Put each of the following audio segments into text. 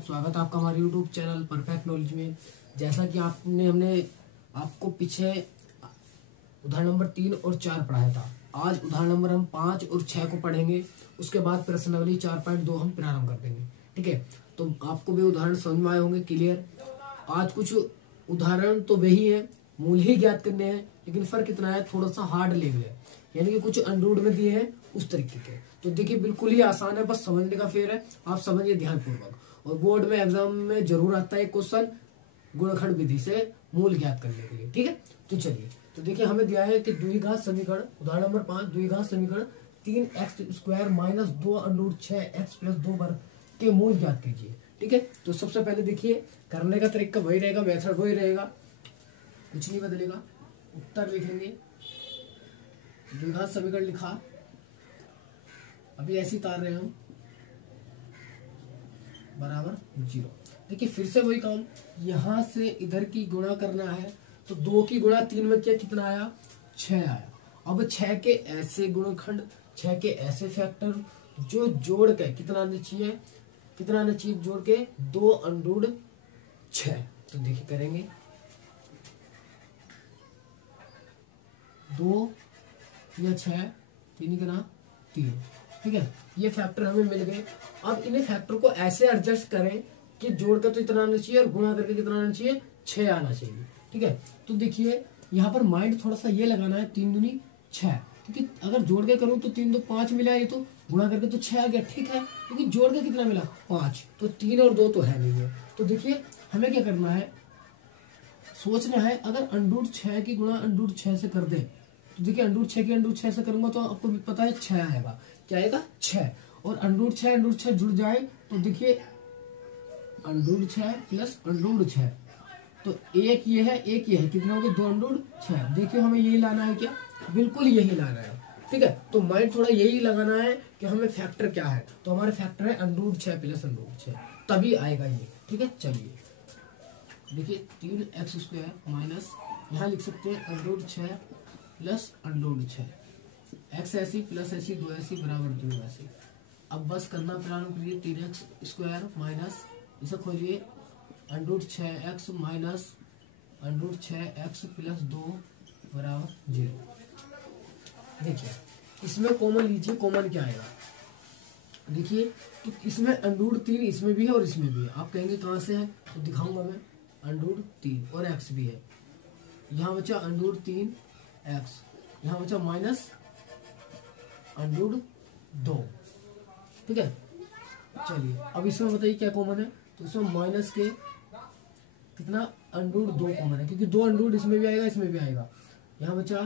Student, स्वागत है आपका हमारे यूट्यूब चैनल परफेक्ट नॉलेज में। जैसा कि हमने आपको पीछे उदाहरण नंबर 3 और 4 पढ़ाया था। आज उदाहरण नंबर हम 5 और 6 को पढ़ेंगे। उसके बाद प्रश्नावली 4.2 हम प्रारंभ कर देंगे। ठीक है, तो आपको भी उदाहरण समझ में आए होंगे क्लियर। आज कुछ उदाहरण तो वही है, मूल ही ज्ञात करने हैं, लेकिन फर्क इतना है, थोड़ा सा हार्ड लेवल है, यानी कि कुछ अनरूढ़ में दिए हैं उस तरीके के। तो देखिए बिल्कुल ही आसान है, बस समझने का फेर है, आप समझिए ध्यानपूर्वक। और बोर्ड में एग्जाम में जरूर आता है क्वेश्चन गुणनखंड विधि से मूल ज्ञात करने के लिए। ठीक है, तो चलिए, तो देखिए हमें दिया है कि द्विघात समीकरण उदाहरण नंबर 5 द्विघात समीकरण 3x² माइनस 2√6x प्लस 2 वर्ग के मूल ज्ञात कीजिए। ठीक है, तो सबसे पहले देखिए करने का तरीका वही रहेगा, मेथड वही रहेगा, कुछ नहीं बदलेगा। उत्तर लिखेंगे, द्विघात समीकरण लिखा, अभी ऐसे ही तार रहे हम, बराबर 0। देखिए फिर से वही काम, यहां से इधर की गुणा करना है, तो 2 की गुणा 3 में क्या कितना आया, 6 आया। अब 6 के ऐसे गुणनखंड, 6 के ऐसे फैक्टर जो जोड़ के कितना आना चाहिए, जोड़ के 2√6। तो देखिए करेंगे 2 या 6, 3 का 3। ठीक है, ये फैक्टर हमें मिल गए। अब इन्हें फैक्टर को ऐसे एडजस्ट करें कि जोड़ कर तो इतना आना चाहिए और गुणा करके कितना आना चाहिए, 6 आना चाहिए। ठीक है, तो देखिए यहाँ पर माइंड थोड़ा सा ये लगाना है, 3 दूनी 6, क्योंकि अगर जोड़ के करूँ तो 3 तो 5 मिला, ये तो गुणा करके तो 6 आ गया। ठीक है, लेकिन जोड़ के कितना मिला, 5, तो 3 और 2 तो है नहीं है। तो देखिए हमें क्या करना है, सोचना है, अगर √6 की गुणा √6 से कर दे, तो देखिए √6 की √6 से करूंगा तो आपको भी पता है 6 आएगा। क्या आएगा, 6। और √6 जुड़ जाए तो देखिए √6 प्लस √6, तो एक ये है, एक ये है, कितना हो गया, 2√6। देखिए हमें यही लाना है, क्या बिल्कुल यही लाना है। ठीक है, तो माइंड थोड़ा यही लगाना है कि हमें फैक्टर क्या है, तो हमारे फैक्टर है √6 प्लस √6, तभी आएगा ये। ठीक है, चलिए देखिए 3x² माइनस, यहाँ लिख सकते हैं √6 प्लस √6, x ऐसी प्लस ऐसी 2 ऐसी बराबर 2 ऐसी। अब बस करना प्रारंभ करिए, 3x² माइनस, इसे खोलिए √6x माइनस √6x प्लस 2 बराबर 0। देखिए इसमें कॉमन लीजिए, कॉमन क्या आएगा, देखिए तो इसमें √3 इसमें भी है और इसमें भी है। आप कहेंगे कहाँ से है, तो दिखाऊंगा मैं, √3 और x भी है, यहाँ बचा √3x, यहाँ बचा माइनस √2। ठीक है, चलिए अब इसमें बताइए क्या कॉमन है, तो इसमें माइनस के कितना √2 कॉमन है, क्योंकि 2 √ इसमें भी आएगा इसमें भी आएगा। यहाँ बचा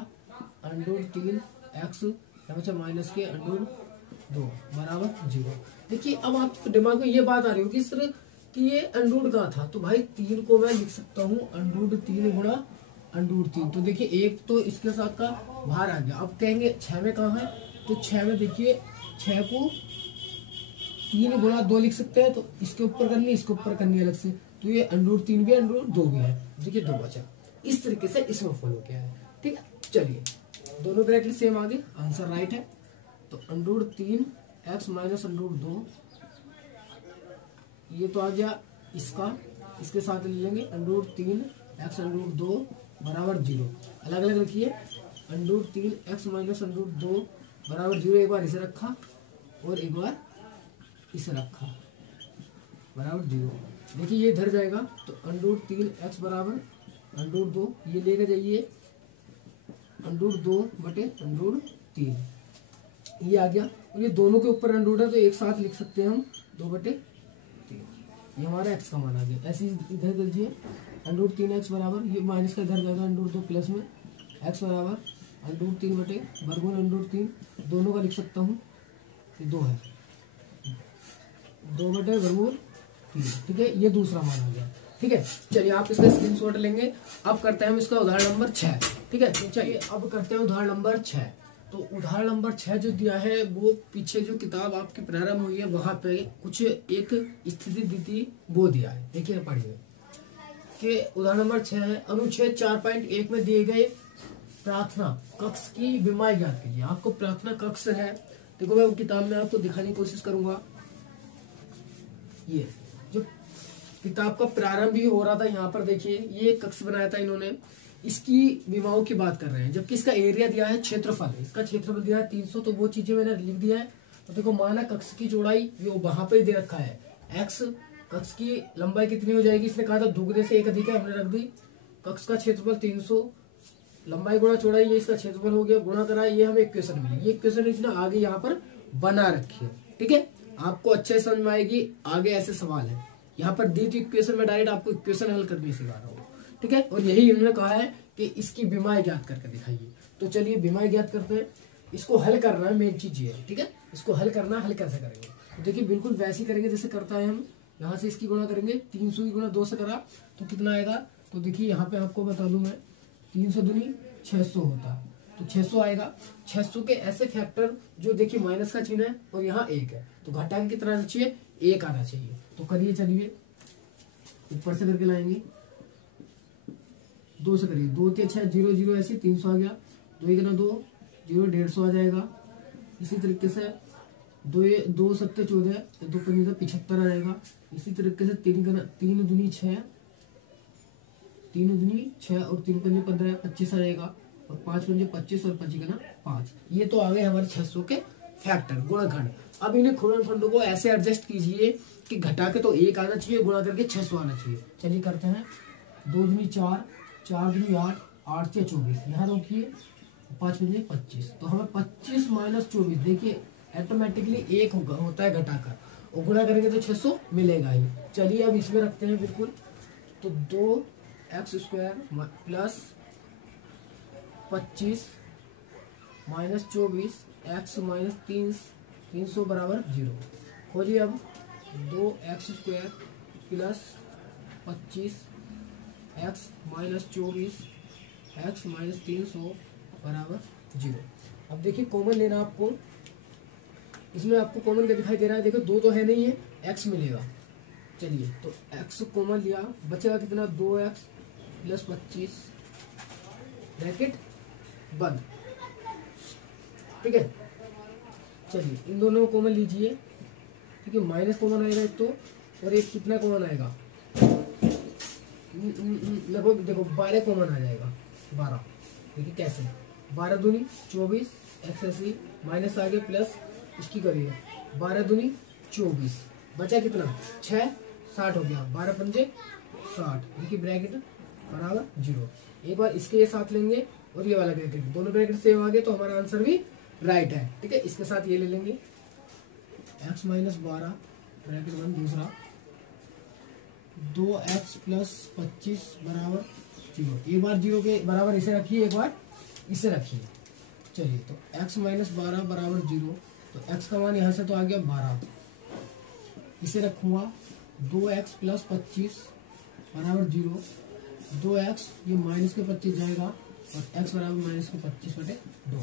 √3x, यहाँ बचा माइनस के √2 बराबर 0। देखिए अब आप दिमाग में ये बात आ रही होगी सर कि ये √ का था, तो भाई 3 को मैं लिख सकता हूँ √3 गुणा √3। तो देखिए एक तो इसके साथ का बाहर आ गया। अब कहेंगे 6 में कहाँ है, तो 6 में देखिए 6 को 3 गुणा 2 लिख सकते हैं, तो इसके ऊपर करनी, इसके ऊपर करनी अलग से, तो ये √3 भी √2 भी है। देखिए 2 बचा, इस तरीके से इसमें फॉलो किया है। ठीक है, चलिए दोनों ब्रैकेट सेम आ गए, आंसर राइट है। तो √3x माइनस √2, ये तो आ गया इसका, इसके साथ ले लेंगे √3x √2 बराबर 0। अलग अलग रखिए, √3x माइनस √2 बराबर 0, एक बार इसे रखा और एक बार इसे रखा, बराबर 0। देखिए ये इधर जाएगा, तो √3x बराबर √2, ये लेकर जाइए √2 बटे √3, ये आ गया। और ये दोनों के ऊपर √ है, तो एक साथ लिख सकते हैं हम 2 बटे 3, ये हमारा x का मान आ गया। ऐसे इधर दीजिए √3x बराबर, ये माइनस का इधर जाएगा √2 प्लस में, x बराबर √3 बटे वर्गमूल √3, दोनों का लिख सकता हूँ, 2 है, 2 बटे वर्गमूल 3। ठीक है, ये दूसरा मान आ गया। ठीक है, चलिए आप इसका स्क्रीनशॉट लेंगे। अब करते हैं हम इसका उदाहरण नंबर 6। ठीक है, चलिए अब करते हैं उदाहरण नंबर 6। तो उदाहरण नंबर 6 जो दिया है, वो पीछे जो किताब आपकी प्रारंभ हुई है वहां पे कुछ एक स्थिति दी थी, वो दिया है। देखिए पढ़िए कि उदाहरण नंबर 6 है, अनुच्छेद 4.1 में दिए गए प्रार्थना कक्ष की विमाएं ज्ञात कीजिए। आपको प्रार्थना कक्ष है, देखो मैं किताब में आपको दिखाने की कोशिश करूंगा। ये जो किताब का प्रारंभ ही हो रहा था। यहाँ पर देखिए ये कक्ष बनाया था इन्होंने, इसकी विमाओं की बात कर रहे हैं, जबकि इसका एरिया दिया है क्षेत्रफल, इसका क्षेत्रफल दिया है 300। तो वो चीजें मैंने लिख दिया है। तो देखो माना कक्ष की चौड़ाई वो वहां पर दे रखा है x, कक्ष की लंबाई कितनी हो जाएगी, इसने कहा था दुगने से एक अधिक है, हमने रख दी। कक्ष का क्षेत्रफल 300, लंबाई गुणा चौड़ाई, ये इसका क्षेत्रफल हो गया, गुणा करा, ये हमें इक्वेशन मिली। ये इक्वेशन इसने आगे यहाँ पर बना रखी है। ठीक है, आपको अच्छे समझ में आएगी। आगे ऐसे सवाल है यहाँ पर दी थी इक्वेशन में, डायरेक्ट आपको इक्वेशन हल करनी सिखा रहा हूँ। ठीक है, और यही इन्होंने कहा है कि इसकी विमाएं ज्ञात करके दिखाइए। तो चलिए विमाएं ज्ञात करते हैं। इसको हल करना है, मेन चीज ये है। ठीक है, इसको हल करना, हल कैसे करेंगे तो देखिए बिल्कुल वैसे ही करेंगे जैसे करता है हम। यहाँ से इसकी गुणा करेंगे, 300 की गुणा 2 से करा तो कितना आएगा। तो देखिए यहाँ पे आपको बता दूं मैं, 300 दूनी 600 होता, तो 600 आएगा। 600 के ऐसे फैक्टर जो देखिए माइनस का चिन्ह है और यहाँ 1 है, तो घटा के कितना आना चाहिए, 1 आना चाहिए। तो करिए, चलिए ऊपर से करके लाएंगे, 2 से करिए, 2 के 6 0 0 ऐसे 300 आ गया। 2 1 2 0 150 आ जाएगा। इसी तरीके से 2 7 14, 2 5 75 आ जाएगा। इसी तरीके से 3 दूनी 6, 3 दूनी 6 और 3 5 15 25 आ जाएगा। और 5 5 25 और 25 5। ये तो आ गए हमारे 600 के फैक्टर गुणनखंड। अब इन्हें गुणनखंडों को ऐसे एडजस्ट कीजिए कि घटा के तो 1 आना चाहिए, गुणा करके 600 आना चाहिए। चलिए करते हैं, 2 दूनी 4, 4 दूनी 8, 8 से 24, यहाँ रोकिए, 5 5 25। तो हमें 25 माइनस 24 देखिए ऑटोमेटिकली 1 होता है घटाकर, और गुणा करेंगे तो 600 मिलेगा ही। चलिए अब इसमें रखते हैं बिल्कुल। तो 2x² plus 25 minus 24 x minus 300 बराबर 0 हो जी। अब 2x² plus 25 x minus 24 x minus 300 बराबर 0। अब देखिए कॉमन लेना आपको, इसमें आपको कॉमन क्या दिखाई दे रहा है, देखो 2 तो है नहीं है, x मिलेगा। चलिए तो x कॉमन लिया, बचेगा कितना, 2x प्लस 25 ब्रैकेट बंद। ठीक है, चलिए इन दोनों को कॉमन लीजिए। ठीक है, माइनस कॉमन आएगा एक तो, और एक कितना कॉमन आएगा, लगभग देखो 12 कॉमन आ जाएगा, 12। देखिए कैसे, 12 दूनी 24 एक्स ऐसी माइनस आगे प्लस इसकी करिए, 12 दूनी 24, बचा कितना 6, 60 हो गया, 12 पंजे 60। देखिए ब्रैकेट बराबर 0। एक बार इसके ये साथ लेंगे और ये वाला ब्रैकेट, दोनों ब्रैकेट सेम आ गए तो हमारा आंसर भी राइट है। ठीक है, इसके साथ ये ले लेंगे, x माइनस 12 ब्रैकेट बंद, दूसरा 2x प्लस 25 बराबर 0। एक बार 0 के बराबर इसे रखिए, एक बार इसे रखिए। चलिए तो x माइनस 12 बराबर 0, तो x का मान यहाँ से तो आ गया 12, इसे रखूंगा। 2x प्लस 25 बराबर 0, 2x ये माइनस के 25 जाएगा और x बराबर माइनस के 25/2।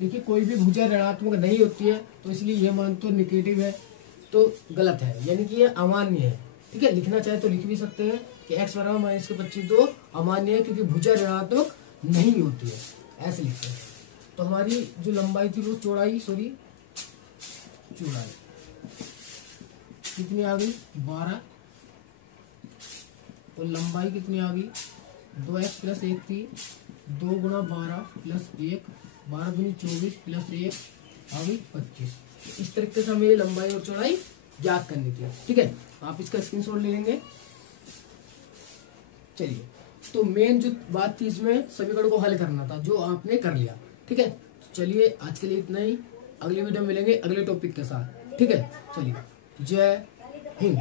देखिए कोई भी भुजा ऋणात्मक नहीं होती है, तो इसलिए यह मान तो निगेटिव है, तो गलत है, यानी कि ये अमान्य है। ठीक है, लिखना चाहे तो लिख भी सकते हैं कि x बराबर माइनस के 25 तो अमान्य है, क्योंकि भुजा ऋणात्मक नहीं होती है, ऐसे लिखते हैं। तो हमारी जो लंबाई थी वो चौड़ाई कितनी आ गई 12, तो लंबाई कितनी आ गई 2x प्लस 1 थी, 2 गुणा 12 प्लस 1, 12 दूनी 24 प्लस 1 आ गई 25। इस तरीके से हमें लंबाई और चौड़ाई ज्ञात करनी थी। ठीक है, आप इसका स्क्रीनशॉट ले लेंगे। चलिए, तो मेन जो बात थी इसमें समीकरण को हल करना था, जो आपने कर लिया। ठीक है, चलिए आज के लिए इतना ही, अगली वीडियो में मिलेंगे अगले टॉपिक के साथ। ठीक है, चलिए, जय हिंद।